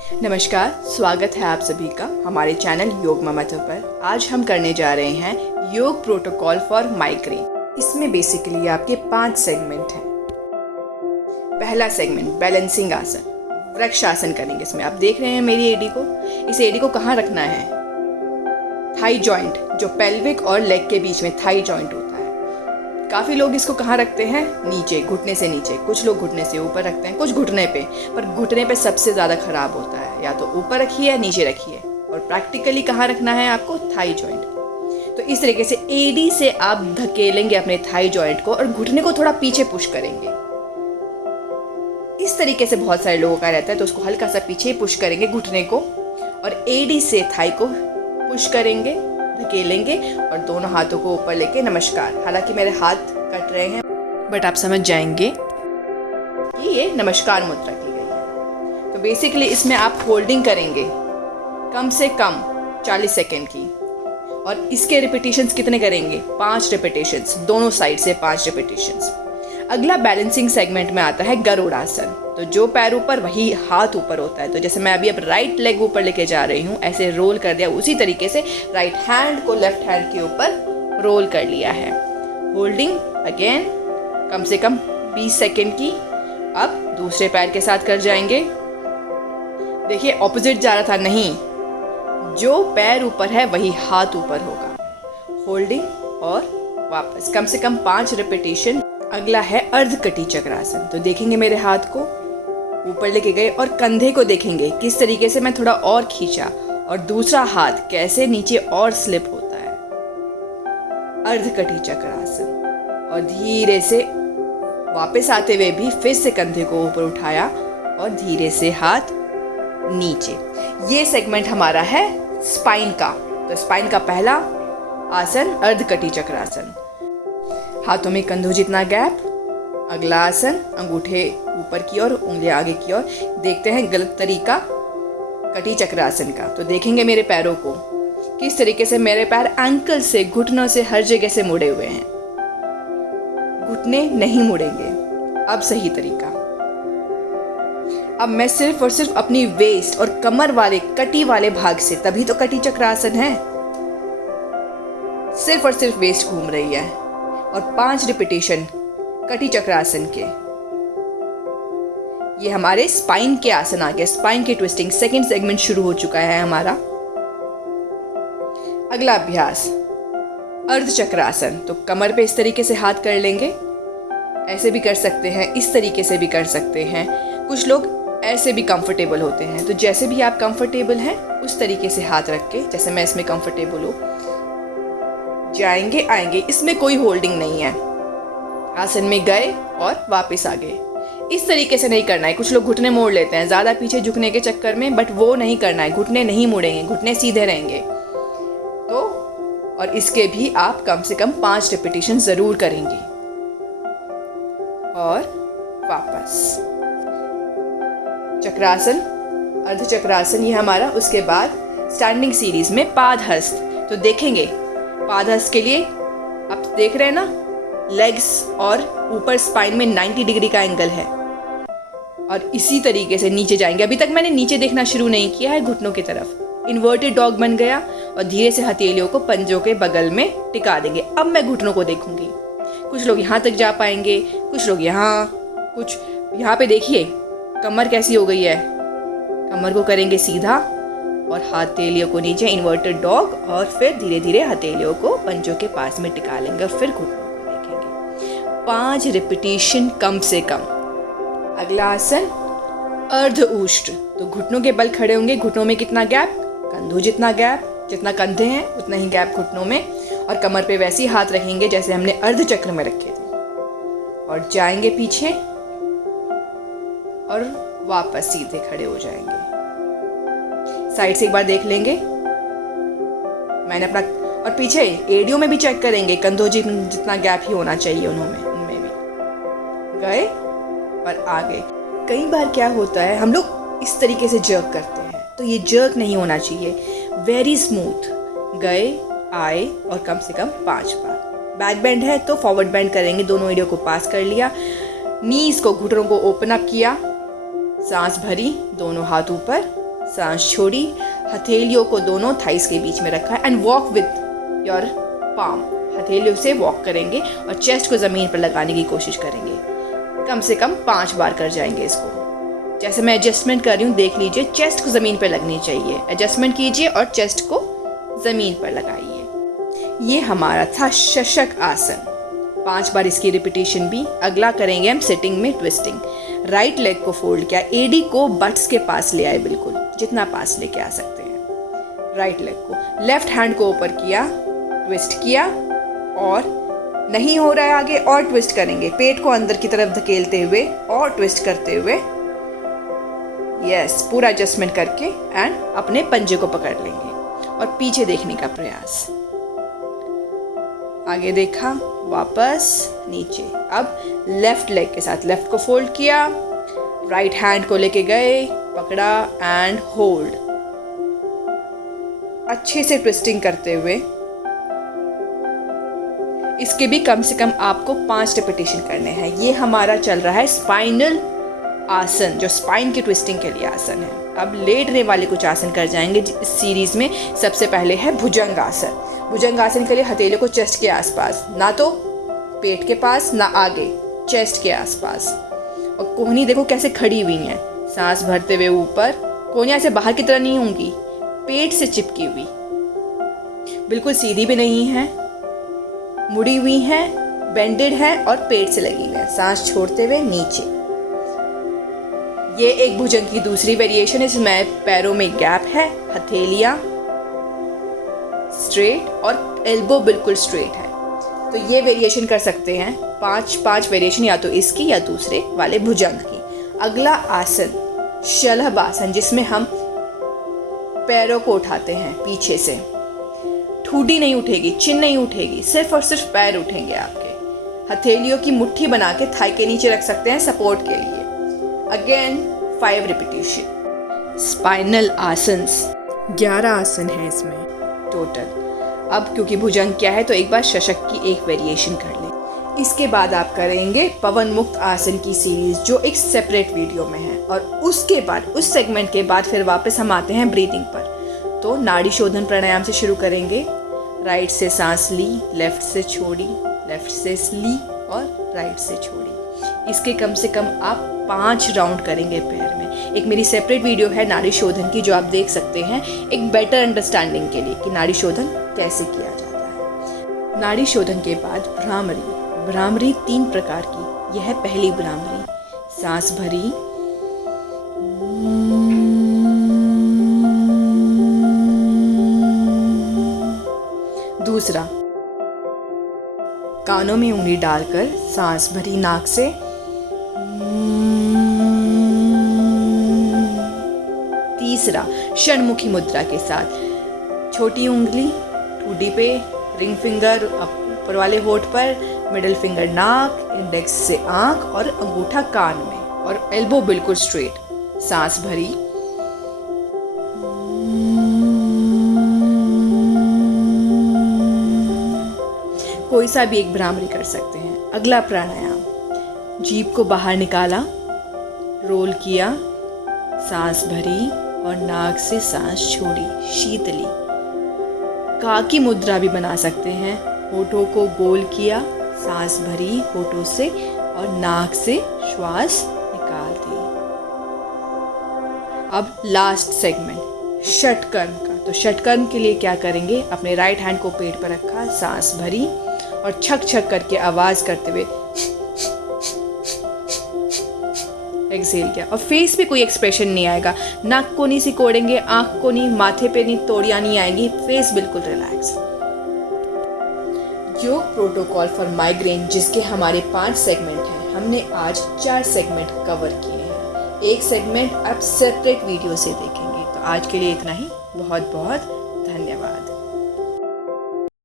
नमस्कार, स्वागत है आप सभी का हमारे चैनल योग ममता पर। आज हम करने जा रहे हैं योग प्रोटोकॉल फॉर माइग्रेन। इसमें बेसिकली आपके 5 सेगमेंट हैं। पहला सेगमेंट बैलेंसिंग आसन, वृक्ष आसन करेंगे। इसमें आप देख रहे हैं मेरी एडी को। इस एडी को कहाँ रखना है? थाई जॉइंट, जो पेल्विक और लेग के बीच में थाई जॉइंट होता है। काफ़ी लोग इसको कहाँ रखते हैं? नीचे, घुटने से नीचे। कुछ लोग घुटने से ऊपर रखते हैं, कुछ घुटने पे। पर घुटने पे सबसे ज़्यादा खराब होता है। या तो ऊपर रखिए या नीचे रखिए। और प्रैक्टिकली कहाँ रखना है आपको? Thigh joint. तो इस तरीके से एडी से आप धकेलेंगे अपने थाई जॉइंट को और घुटने को थोड़ा पीछे पुश करेंगे। इस तरीके से बहुत सारे लोगों का रहता है, तो उसको हल्का सा पीछे पुश करेंगे घुटने को, और एडी से थाई को पुश करेंगे, धकेलेंगे और दोनों हाथों को ऊपर लेके नमस्कार। हालांकि मेरे हाथ कट रहे हैं, बट आप समझ जाएंगे कि ये नमस्कार मुद्रा की गई है। तो बेसिकली इसमें आप होल्डिंग करेंगे कम से कम 40 सेकेंड की। और इसके रिपीटिशंस कितने करेंगे? 5 रिपीटिशंस, दोनों साइड से 5 रिपीटिशंस। अगला बैलेंसिंग सेगमेंट में आता है गरुड़ आसन। तो जो पैर ऊपर वही हाथ ऊपर होता है। तो जैसे मैं अभी अब राइट लेग ऊपर लेके जा रही हूँ, ऐसे रोल कर दिया, उसी तरीके से राइट हैंड को लेफ्ट हैंड के ऊपर रोल कर लिया है। होल्डिंग अगेन कम से कम 20 सेकेंड की। अब दूसरे पैर के साथ कर जाएंगे। देखिए ऑपोजिट जा रहा था, नहीं, जो पैर ऊपर है वही हाथ ऊपर होगा। होल्डिंग और वापस कम से कम 5 रिपीटिशन। अगला है अर्धकटी चक्रासन। तो देखेंगे मेरे हाथ को ऊपर लेके गए और कंधे को देखेंगे किस तरीके से मैं थोड़ा और खींचा और दूसरा हाथ कैसे नीचे और स्लिप होता है। अर्धकटी चक्रासन। और धीरे से वापस आते हुए भी फिर से कंधे को ऊपर उठाया और धीरे से हाथ नीचे। ये सेगमेंट हमारा है स्पाइन का। तो स्पाइन का पहला आसन अर्धकटी चक्रासन। हाथों में कंधों जितना गैप। अगला आसन अंगूठे ऊपर की ओर, उंगलियां आगे की ओर। देखते हैं गलत तरीका कटी चक्रासन का। तो देखेंगे मेरे पैरों को किस तरीके से मेरे पैर एंकल से, घुटनों से हर जगह से मुड़े हुए हैं। घुटने नहीं मुड़ेंगे। अब सही तरीका। अब मैं सिर्फ और सिर्फ अपनी वेस्ट और कमर वाले कटी वाले भाग से, तभी तो कटी चक्रासन है, सिर्फ और सिर्फ वेस्ट घूम रही है। और 5 रिपीटेशन कटी चक्रासन के। ये हमारे स्पाइन के आसन आ गए। स्पाइन की ट्विस्टिंग सेकंड सेगमेंट शुरू हो चुका है हमारा। अगला अभ्यास अर्ध चक्रासन। तो कमर पे इस तरीके से हाथ कर लेंगे, ऐसे भी कर सकते हैं, इस तरीके से भी कर सकते हैं। कुछ लोग ऐसे भी कंफर्टेबल होते हैं। तो जैसे भी आप कंफर्टेबल हैं उस तरीके से हाथ रख के, जैसे मैं इसमें कंफर्टेबल हूँ, जाएंगे आएंगे। इसमें कोई होल्डिंग नहीं है। आसन में गए और वापस आ गए। इस तरीके से नहीं करना है। कुछ लोग घुटने मोड़ लेते हैं ज़्यादा पीछे झुकने के चक्कर में, बट वो नहीं करना है। घुटने नहीं मुड़ेंगे, घुटने सीधे रहेंगे। तो और इसके भी आप कम से कम 5 रिपीटिशन ज़रूर करेंगे। और वापस चक्रासन, अर्ध चक्रासन ये हमारा। उसके बाद स्टैंडिंग सीरीज में पादहस्त। तो देखेंगे पादहस्त के लिए आप देख रहे हैं ना, लेग्स और ऊपर स्पाइन में 90 डिग्री का एंगल है। और इसी तरीके से नीचे जाएंगे। अभी तक मैंने नीचे देखना शुरू नहीं किया है, घुटनों की तरफ। इन्वर्टेड डॉग बन गया और धीरे से हथेलियों को पंजों के बगल में टिका देंगे। अब मैं घुटनों को देखूंगी। कुछ लोग यहाँ तक जा पाएंगे, कुछ लोग यहाँ, कुछ यहाँ पे। देखिए कमर कैसी हो गई है। कमर को करेंगे सीधा और हथेलियों को नीचे, इन्वर्टेड डॉग। और फिर धीरे धीरे हथेलियों को पंजों के पास में टिका लेंगे और फिर घुटनों को देखेंगे। 5 रिपीटिशन कम से कम। अगला आसन अर्ध उष्ट। तो घुटनों के बल खड़े होंगे। घुटनों में कितना गैप? कंधों जितना गैप। जितना कंधे हैं उतना ही गैप घुटनों में। और कमर पे वैसे ही हाथ रखेंगे जैसे हमने अर्ध चक्र में रखे थे। और जाएंगे पीछे और वापस सीधे खड़े हो जाएंगे। साइड से एक बार देख लेंगे मैंने अपना। और पीछे एडियो में भी चेक करेंगे, कंधों जितना गैप ही होना चाहिए उनमें भी। गए और आ गए। कई बार क्या होता है, हम लोग इस तरीके से जर्क करते हैं, तो ये जर्क नहीं होना चाहिए। Very smooth. गए आए और कम से कम 5 बार। बैक बेंड है तो फॉरवर्ड बेंड करेंगे। दोनों एडियो को पास कर लिया, नीज को, घुटनों को ओपन अप किया, सांस भरी, दोनों हाथ ऊपर सांस छोड़ी, हथेलियों को दोनों थाइस के बीच में रखा and walk with your palm. हथेलियों से वॉक करेंगे और चेस्ट को ज़मीन पर लगाने की कोशिश करेंगे। कम से कम 5 बार कर जाएंगे इसको। जैसे मैं एडजस्टमेंट कर रही हूँ, देख लीजिए, चेस्ट को ज़मीन पर लगनी चाहिए। एडजस्टमेंट कीजिए और चेस्ट को ज़मीन पर लगाइए। ये हमारा था शशक आसन। 5 बार इसकी रिपीटेशन भी। अगला करेंगे हम सिटिंग में ट्विस्टिंग। राइट लेग को फोल्ड किया, एडी को बट्स के पास ले आए, बिल्कुल जितना पास लेके आ सकते हैं राइट लेग को। लेफ्ट हैंड को ऊपर किया, ट्विस्ट किया और नहीं हो रहा है आगे, और ट्विस्ट करेंगे। पेट को अंदर की तरफ धकेलते हुए और ट्विस्ट करते हुए, यस, पूरा एडजस्टमेंट करके एंड अपने पंजे को पकड़ लेंगे और पीछे देखने का प्रयास। आगे देखा, वापस नीचे। अब लेफ्ट लेग के साथ लेफ्ट को फोल्ड किया, राइट हैंड को लेके गए, पकड़ा एंड होल्ड। अच्छे से ट्विस्टिंग करते हुए। इसके भी कम से कम आपको 5 रिपीटेशन करने हैं। ये हमारा चल रहा है स्पाइनल आसन, जो स्पाइन की ट्विस्टिंग के लिए आसन है। अब लेटने वाले कुछ आसन कर जाएंगे इस सीरीज में। सबसे पहले है भुजंग आसन। भुजंग आसन के लिए हथेलियों को चेस्ट के आसपास, ना तो पेट के पास ना आगे, चेस्ट के आसपास। और कोहनी देखो कैसे खड़ी हुई है, सांस भरते हुए ऊपर। कोहनियां से बाहर की तरह नहीं होंगी, पेट से चिपकी हुई, बिल्कुल सीधी भी नहीं है, मुड़ी हुई है, बेंडेड है और पेट से लगी हुई है। सांस छोड़ते हुए नीचे। ये एक भुजंग की दूसरी वेरिएशन है। इसमें पैरों में गैप है, हथेलियां स्ट्रेट और एल्बो बिल्कुल स्ट्रेट है। तो ये वेरिएशन कर सकते हैं 5 वेरिएशन, या तो इसकी या दूसरे वाले भुजंग की। अगला आसन शलभ आसन, जिसमें हम पैरों को उठाते हैं पीछे से। ठूडी नहीं उठेगी, चिन नहीं उठेगी, सिर्फ और सिर्फ पैर उठेंगे आपके। हथेलियों की मुट्ठी बना के थाई के नीचे रख सकते हैं सपोर्ट के लिए। Again 5 repetition. स्पाइनल आसन्स 11 आसन है इसमें टोटल। अब क्योंकि भुजंग क्या है तो एक बार शशक की एक वेरिएशन कर लें। इसके बाद आप करेंगे पवन मुक्त आसन की सीरीज, जो एक सेपरेट वीडियो में है। और उसके बाद, उस सेगमेंट के बाद फिर वापस हम आते हैं ब्रीदिंग पर। तो नाड़ी शोधन प्राणायाम से शुरू करेंगे। राइट से सांस ली, लेफ्ट से छोड़ी, लेफ्ट से ली और राइट से छोड़ी। इसके कम से कम आप 5 राउंड करेंगे पैर में। एक मेरी सेपरेट वीडियो है नाड़ी शोधन की, जो आप देख सकते हैं एक बेटर अंडरस्टैंडिंग के लिए कि नाड़ी शोधन कैसे किया जाता है। नाड़ी शोधन के बाद भ्रामरी। भ्रामरी 3 प्रकार की। यह है पहली भ्रामरी, सांस भरी, दूसरा कानों में उंगली डालकर सांस भरी नाक से, तीसरा षणमुखी मुद्रा के साथ छोटी उंगली ठूडी पे, रिंग फिंगर ऊपर वाले होठ पर, मिडिल फिंगर नाक, इंडेक्स से आंख और अंगूठा कान में, और एल्बो बिल्कुल स्ट्रेट। सांस भरी, कोई सा भी एक भ्रामरी कर सकते हैं। अगला प्राणायाम, जीभ को बाहर निकाला, रोल किया, सांस भरी और नाक से सांस छोड़ी, शीतली। का की मुद्रा भी बना सकते हैं। होठों को गोल किया, सांस भरी होठों से और नाक से श्वास निकाल दी। अब लास्ट सेगमेंट षटकर्म का। तो षटकर्म के लिए क्या करेंगे, अपने राइट हैंड को पेट पर रखा, सांस भरी और छक छक करके आवाज करते हुए एक्सहेल किया। और फेस पे कोई एक्सप्रेशन नहीं आएगा, नाक को नहीं सिकोड़ेंगे, आंख को नहीं, माथे पे नहीं, तोड़ियां नहीं आएंगी, फेस बिल्कुल रिलैक्स। योग प्रोटोकॉल फॉर माइग्रेन, जिसके हमारे 5 सेगमेंट हैं, हमने आज 4 सेगमेंट कवर किए हैं। एक सेगमेंट आप सेपरेट वीडियो से देखेंगे। तो आज के लिए इतना ही। बहुत बहुत धन्यवाद।